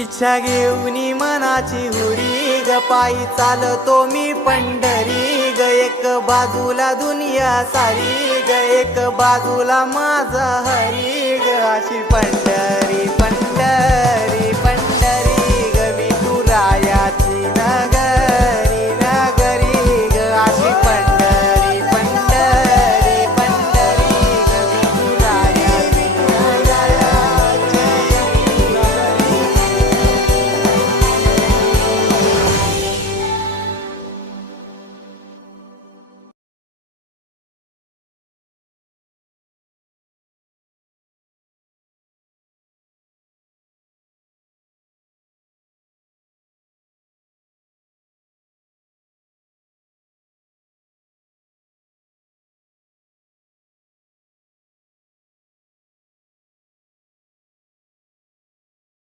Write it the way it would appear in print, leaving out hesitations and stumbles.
इच्छा घेऊन मनाची हुरी ग पायी चालतो मी पंढरी ग एक बाजूला दुनिया सारी ग एक बाजूला माझा हरी ग अशी पंढरी